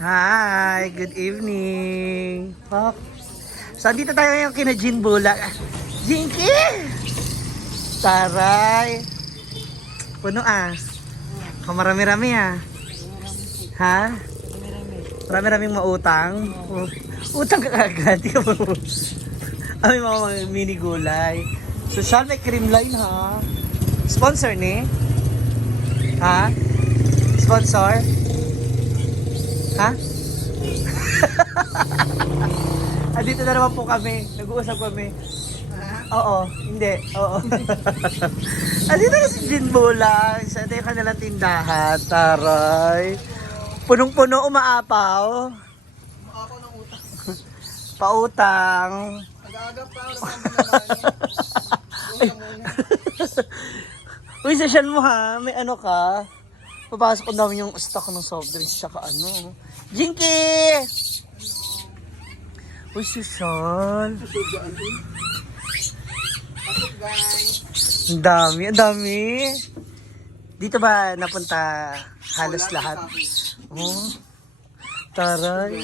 Hi, good evening. Oh. So, andito tayo ngayon kina Jean Bula. Jinky! Taray. Puno Marami-rami Ha? Marami-raming mautang. Oh. Utang ka agad. May mga mini gulay. Social may cream line Sponsor ni? Sponsor? Dito na naman po kami. Nag-uusap kami. Oo, hindi. Oo. Dito na si Jean Bula. Sa ito yung kanilang tindahan. Taray. Punong-puno, umaapaw. Umaapaw ng utang. Pautang. Nag-aagap pa ako Uy, session mo May ano ka? Papasok ko namin yung stock ng soft drinks tsaka ano. Jinky! Uy, Susan. Ang dami. Dito ba napunta halos lahat? Oh. Taray.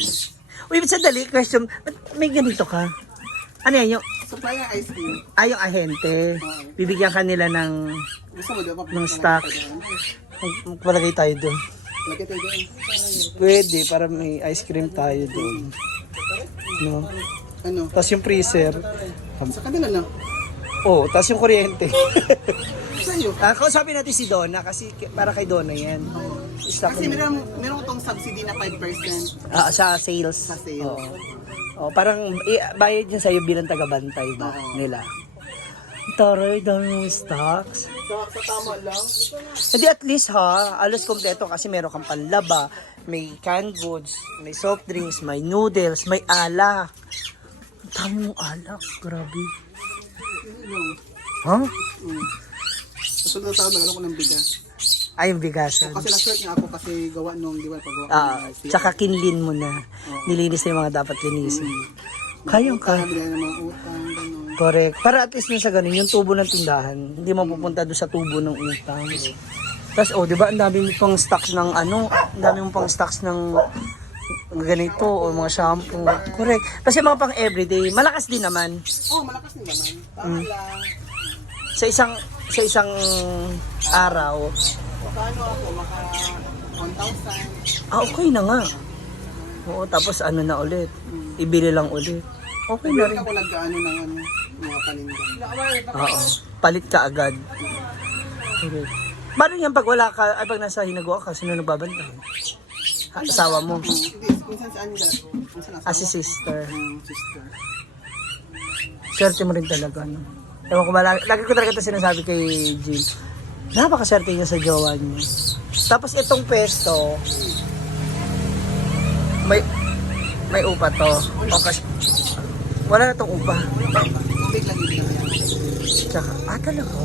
Uy, sandali, question. May ganito ka? Ano yan? Yung supply ng ice cream. yung ahente. Bibigyan ka nila ng Gusto mo diba? ng stock. Magpalagay tayo doon. Lagay tayo doon. Pwede, para may ice cream tayo doon. No? Ano? Tapos yung freezer. Sa kanila lang. Oh, tapos yung kuryente. Sa'yo. Kausapin natin si Donna kasi para kay Donna yan. Stock Kasi mo. meron itong subsidy na 5%. Sa sales. Sa sales. Oo. Parang bayad yun sa'yo bilang taga-bantay ba nila. Taray, dami yung stocks. Sa tama lang. Hindi at least alos kompleto kasi meron kang panlaba, may canned goods, may soft drinks, may noodles, may alak. Ang dami mong alak, grabe. Susunod na taon, nagano ko ng bigas. Ay, yung bigasan. Kasi na-short niya ako kasi gawa nung, di ba, pagawa ko. Tsaka kinlin mo na. Nilinis na yung mga dapat linisin. Kayang ka. Nabili ng mga utang, gano'n. Correct. Para at least na sa ganun, yung tubo ng tindahan, hindi mapupunta doon sa tubo ng utang. Tapos, di ba, ang dami mo pang stocks ng ang dami mo pang stocks ng ganito, o mga shampoo. Correct. Kasi mga pang everyday, malakas din naman. Malakas din naman. Tama lang. Sa isang araw. Paano ako, maka 1,000. Okay na nga. Oo, tapos ano na ulit. Ibili lang ulit. Okay na rin. Ako nag-ano ng mga paninda. Oo. Palit ka agad. Correct. Paano yan pag wala ka, ay pag nasa hinaguan ka, sino nagbabantay? Asawa mo? Hindi, minsan si Angela. Minsan Si sister. sister. Swerte mo rin talaga, no? Ewan ko ba, lagi ko talaga ito sinasabi kay Jill. Napakaswerte niya sa jowa niya. Tapos itong pesto, may upa to. O kasi, wala na tong upa. Tubig lang yun. Tsaka, talaga.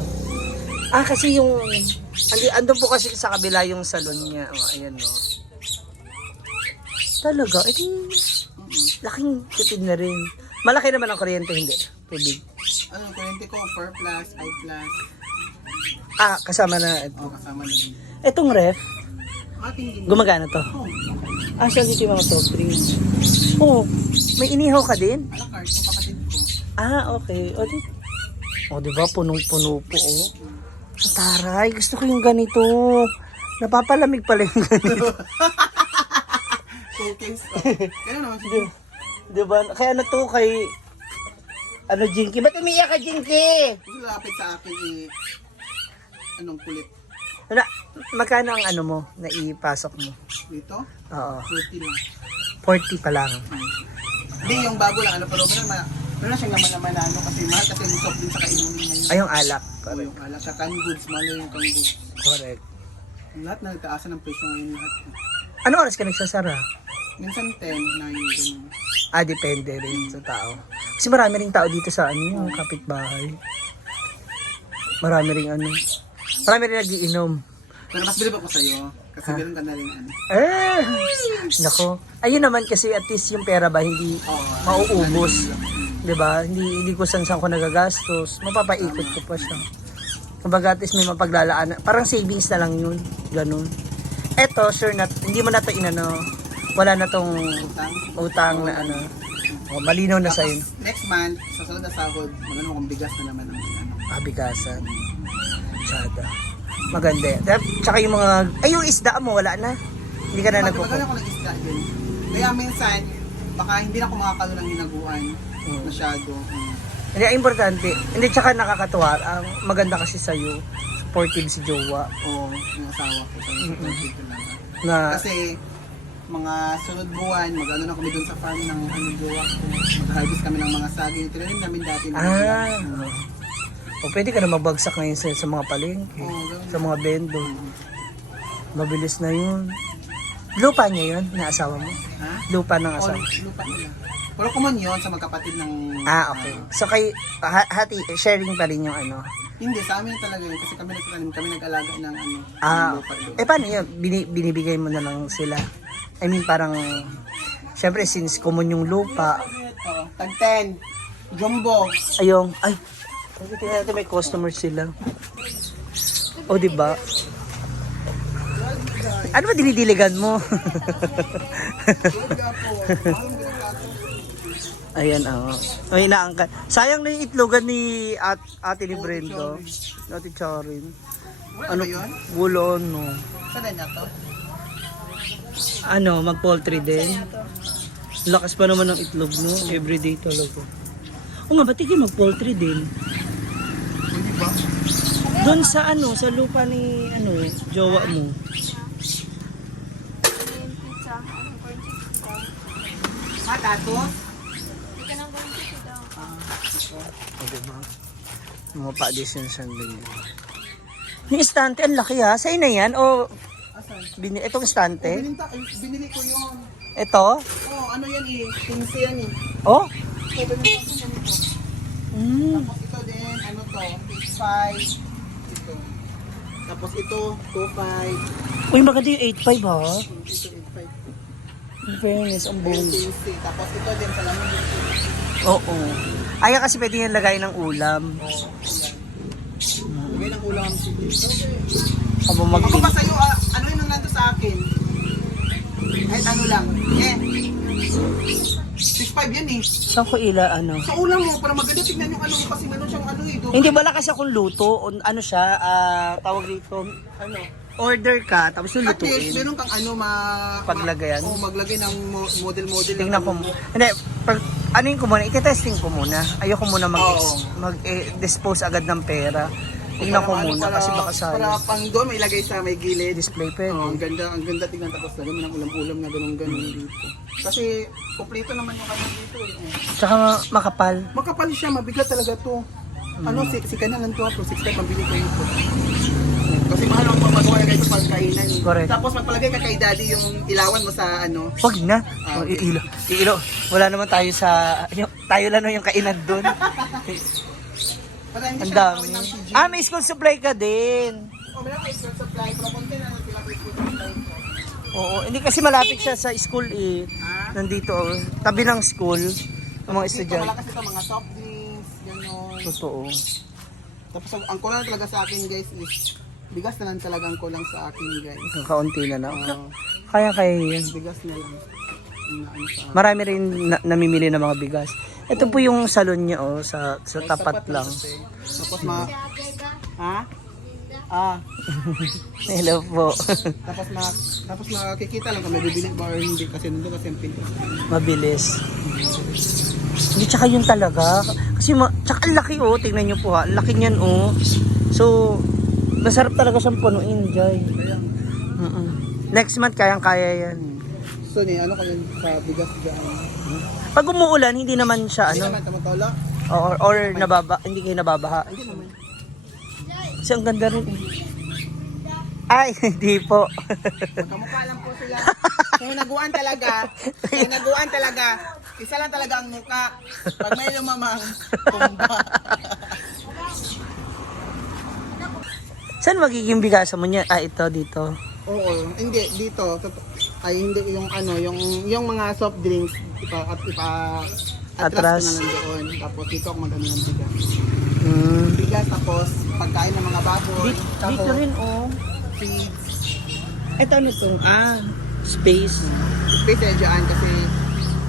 Kasi yung, andun po kasi sa kabila yung salon niya. Ayan, no. Talaga, laking tipid na rin. Malaki naman ang kuryente, hindi. Tubig. Ano, kuryente ko, 4 plus, 5 plus. Kasama na ito. Kasama na din. Itong ref, Ating gumagana to. Siya dito yung mga soft drinks. May inihaw ka din? ala carte, yung kapatid ko. Okay. Diba, punong-puno po, Taray, gusto ko yung ganito. Napapalamig pala yung ganito. Showcase. Kaya naman siya. Diba? Kaya kay, Jinky? Ba't umiyak ka, Jinky? Gusto lapit sa akin anong kulit. Magkano ang mo, na ipasok mo? Dito? Oo. 40 lang. 40 pa lang. Hindi, yung bago lang, pero meron siyang naman na kasi mahal kasi yung soft din sa kainumin ngayon. Yung alak. Correct. Yung alak sa canned goods, mahal yung canned goods. Correct. Lahat na nagtaasan ng presyo ngayon lahat. Ano oras ka nagsasara? Minsan 10, 9, ganun. Depende rin sa tao. Kasi marami ring tao dito sa yung kapitbahay. Marami ring nagiinom. Pero mas bilib ako sa'yo. Kasi meron ka na rin Nako. Ayun naman kasi at least yung pera ba hindi mauubos. 'Di ba? Hindi ko saan ko nagagastos. Mapapaikot ko pa siya. Kumbaga at least may mapaglalaan. Parang savings na lang yun. Ganun. Eto, sure na, hindi mo na ito inano. wala na tong Utang. utang na ano. O, malinaw na sa'yo. Next month, sa sunod na sahod, magano kung bigas na naman ang ano. Pabigasan. Tsada. Maganda. Tsaka yung mga, ay yung isda mo, wala na. Hindi ka na Magano nagkukuha. ako nag-isda din. Kaya minsan, baka hindi na ako makakalo ng hinaguan masyado. Hindi, ang importante. Hindi, tsaka nakakatuwa. Ang maganda kasi sa'yo, supportive si Jowa. Oo, yung asawa ko. Dito lang. Na, Kasi, mga sunod buwan, mag-ano na kami dun sa farm ng ano buwak ko. Mag-harvest kami ng mga saging. Tinanim namin dati. O pwede ka na magbagsak ngayon sa mga palengke, Oo, ganun. sa mga bendo. Mabilis na yun. Lupa niya yun, na asawa mo? Ha? Lupa ng O, asawa. lupa nila. Pero common yun sa magkapatid ng... Okay. So kay hati sharing pa rin yung ano. Hindi, sa amin talaga yun. Kasi kami nagtanim, kami nag-alaga ng ano. Ah, ng lupa doon. paano yun? Binibigay mo na lang sila. I mean parang syempre since common yung lupa, Oo, tag 10. Jumbo. ayong ay tingnan natin may customer sila. O di ba? Ano ba dinidiligan mo? Ayan, may inaangkat. Sayang na yung itlogan ni ate ni Brendo. Ate Charin. Ano yun? Bulon, no. Saan na to? Ano, mag-poultry din. Lakas pa naman ng itlog, no? Everyday talaga. O nga, ba't hindi mag-poultry din? Hindi ba? Doon sa ano, sa lupa ni, ano, jowa mo. Ha, tato? O, diba? Mga pa-addition siya din yun. Yung estante, ang laki ha. Sa'yo na yan? O, Asan? itong estante? Binili ko yun. Ito? Oo, ano yan eh. 15 yan eh. Oh? So, binili ko yan ito. Tapos ito din, ano to? 5. Ito. Tapos ito, 2.5. Uy, maganda yung 8.5 ha. Ito, 8.5. In fairness, ang buong. 20. Tapos ito din, salamin din. Oo. Ay, kasi pwede yung lagay ng ulam. Oo, ayan. Bigay ng ulam ang sige. Habang Ako mag-pin. pa sa'yo, ano yun ang nando sa akin? Kahit ano lang. 6.5 yan eh. Saan ko ano? Sa ulam mo, para maganda tignan yung ano mo kasi meron siyang ano eh. Hindi ba kasi akong luto? Ano siya, tawag dito, ano, order ka, tapos yung At least, lutuin. meron kang ano Paglagayan? Oo, maglagay ng model-model. Tingnan ko. Hindi, ano yung ko muna, ititesting ko muna. Ayoko muna Oo. mag-dispose agad ng pera. Tingnan ko muna kasi baka Para sayang. pang doon, may ilagay sa may gilid. Display pwede. Oh, ang ganda tingnan tapos lagyan mo ng ulam-ulam na ganun-ganun dito. Kasi kompleto naman yung kanya dito eh. Tsaka makapal. Makapal siya, mabigat talaga to. Ano, si Kana lang to, 6.5 pambili ko ito. Kasi mahal ang papagawa na ito pagkainan. Correct. Tapos magpalagay ka kay daddy yung ilawan mo sa ano. Wag na. Ah, Iilo. Wala naman tayo sa, tayo lang yung kainan doon. Para hindi Ang siya dami. nakawin ng PG. May school supply ka din. Oh, meron kayo school supply. Pero konti na lang sila may school supply ko. Oo, hindi kasi malapit siya sa school eh. Ah? Nandito, tabi ng school, ng mga Dito, estudyante. malakas ito, mga soft drinks, gano'n. Totoo. Tapos ang kulang talaga sa akin guys is bigas na lang talaga ang kulang sa akin guys. Ang kaunti na lang. Oo, Kaya yan. bigas na lang. Yung ano sa Marami rin namimili ng mga bigas. Ito po yung salon niya sa tapat lang. kasi. Tapos ha? Hello po. Tapos makikita lang kung may bibili ba or hindi kasi nandun kasi ang pinto. Mabilis. Hindi, tsaka yun talaga. Kasi tsaka ang laki tingnan nyo po ha. Ang laki niyan So, masarap talaga siyang punuin, Jai. Kaya, Next month, kayang-kaya yan. so ano kayo sa bigas dyan? Pag umuulan, hindi naman siya Hindi ano. naman tamatola? Or hindi kayo nababaha. Hindi naman. Kasi ang ganda rin. Ay, hindi po. Kamukha lang po sila. Kung naguan talaga, isa lang talaga ang mukha. Pag may lumamang, tumba. Saan magiging bigasan mo niya? Ito, dito. Oo, hindi dito. Ay hindi yung ano, yung mga soft drinks atras Atras. ko na lang doon. Tapos dito ako mag-ano ng bigas. Mm. Bigas tapos pagkain ng mga baboy. Dito rin, Feeds. Ito ano to? Space. Space eh dyan kasi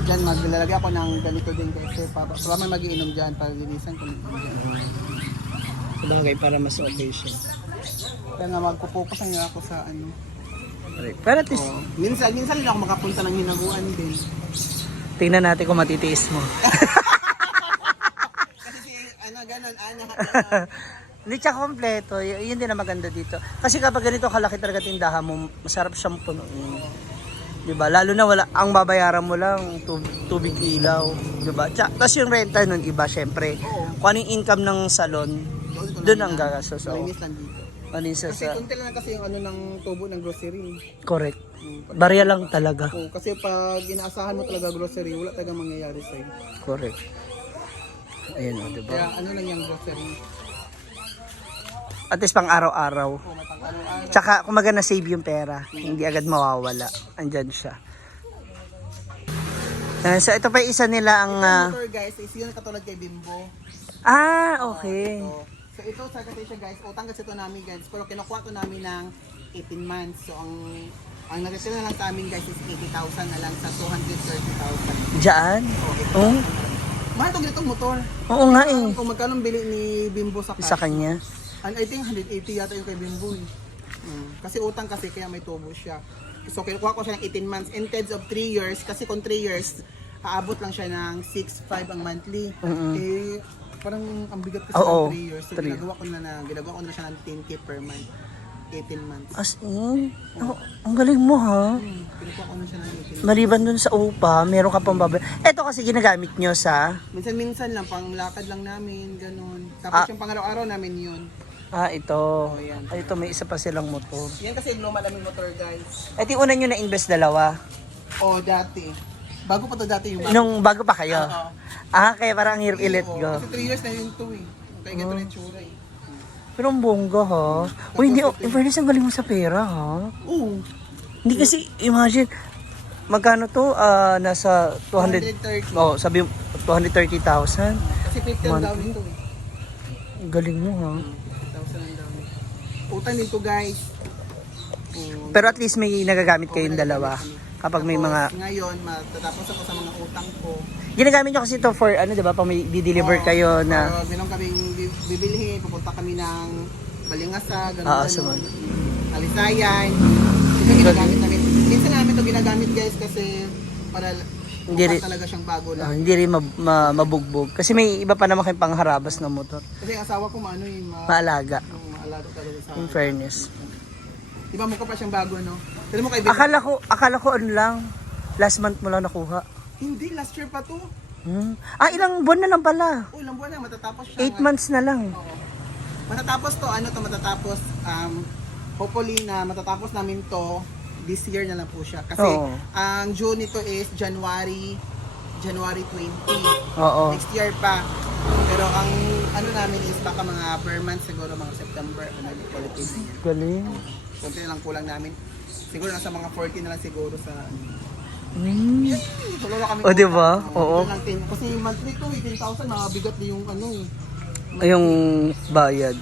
dyan maglalagay ako ng ganito din kasi para may magiinom dyan para linisan ko dyan. Sabagay para mas okay siya. Kaya nga magpo-focus nga ako sa ano. Correct. Pero at least, Minsan lang ako makapunta ng hinaguan din. tingnan natin kung matitiis mo. Kasi si ano ganun, Hindi siya kompleto. Yun din ang maganda dito. Kasi kapag ganito kalaki talaga tindahan mo, masarap siyang punuin. Diba? Lalo na wala, ang babayaran mo lang, tubig ilaw. Diba? Tapos yung renta nun iba, syempre. Kung ano yung income ng salon, doon ang gagastos. So, Malinis lang dito. manisa Kasi sa... kunti lang kasi yung ano ng tubo ng grocery. Correct. Barya lang talaga. Oo, kasi pag inaasahan mo talaga grocery, wala talaga mangyayari sa'yo. Correct. Ayan o, diba? Kaya ano lang yung grocery. At least pang araw-araw. Oo, matang-araw. Tsaka kumaga na-save yung pera. Hindi agad mawawala. Andyan siya. So ito pa yung isa nila ang... Motor guys, is yun katulad kay Bimbo. Okay. So ito sa kasi siya guys, utang kasi ito namin guys, pero kinukuha to namin ng 18 months. So ang natitira na lang sa amin guys is 80,000 na lang sa 230,000. Diyan? Oh? Mahal to ganitong motor. Oo nga eh. Kung magkano bili ni Bimbo sa Sa cash? kanya. And I think 180 yata yung kay Bimbo eh. Kasi utang kasi kaya may tubo siya. So kinukuha ko siya ng 18 months instead of 3 years kasi kung 3 years aabot lang siya ng 6.5 ang monthly. Eh parang ang bigat kasi Oo, ng 3 years. So ginagawa ko na siya ng 10k per month. 18 months. As in? Oh, ang galing mo ha. Kinukuha ko na siya ng 18 months. Maliban dun sa upa, meron ka pang babayad. Ito kasi ginagamit nyo sa... Minsan-minsan lang, pang lakad lang namin, ganun. Tapos yung pang-araw-araw namin yun. Ito. yan. Ito, may isa pa silang motor. Yan kasi yung luma naming motor guys. Ito yung una nyo na-invest dalawa. Dati. Bago pa to dati yung Nung bago pa kayo? Oo. Kaya parang hirap i-let Oo, go. Kasi 3 years na yun to eh. Kaya ganito na yung tsura eh. Pero ang bongga ha. Uy, hindi, in fairness, ang galing mo sa pera ha. Oo. Hindi kasi, imagine, magkano to? Nasa 200, 130. sabi mo, 230,000. Kasi 50 ang down nito eh. Ang galing mo ha. 50,000 ang down. Utang nito guys. Pero at least may nagagamit kayong dalawa. Kapag may mga... Ngayon, matatapos ako sa mga utang ko. Ginagamit nyo kasi ito for, ano diba, pag may di-deliver kayo na... Meron kaming bibilhin, pupunta kami ng Balingasa, Oo, gano'n. suman. Alisayan. Ito ginagamit namin. Minsan namin ito ginagamit guys kasi para Hindi rin- talaga siyang bago lang. hindi rin mabugbog. Kasi may iba pa naman kayong pangharabas na motor. Kasi ang asawa ko maano yung Maalaga. maalala talaga sa In fairness. Di ba mukha pa siyang bago no? Pero mo kay Akala ko ano lang. Last month mo lang nakuha. Hindi, last year pa to. Ilang buwan na lang pala. Ilang buwan na, matatapos siya. 8 months na lang. Oo. Matatapos to, matatapos, hopefully na matatapos namin to this year na lang po siya. Kasi Oo. ang June nito is January 20. Oo. Next year pa. Pero ang ano namin is baka mga per month siguro mga September quality na yan. Galing. Kunti na lang kulang namin. Siguro nasa mga 40 na lang siguro sa Tulala kami. O, diba? Oo. Kasi monthly to, 18,000, mga bigat na yung ano eh. Yung bayad.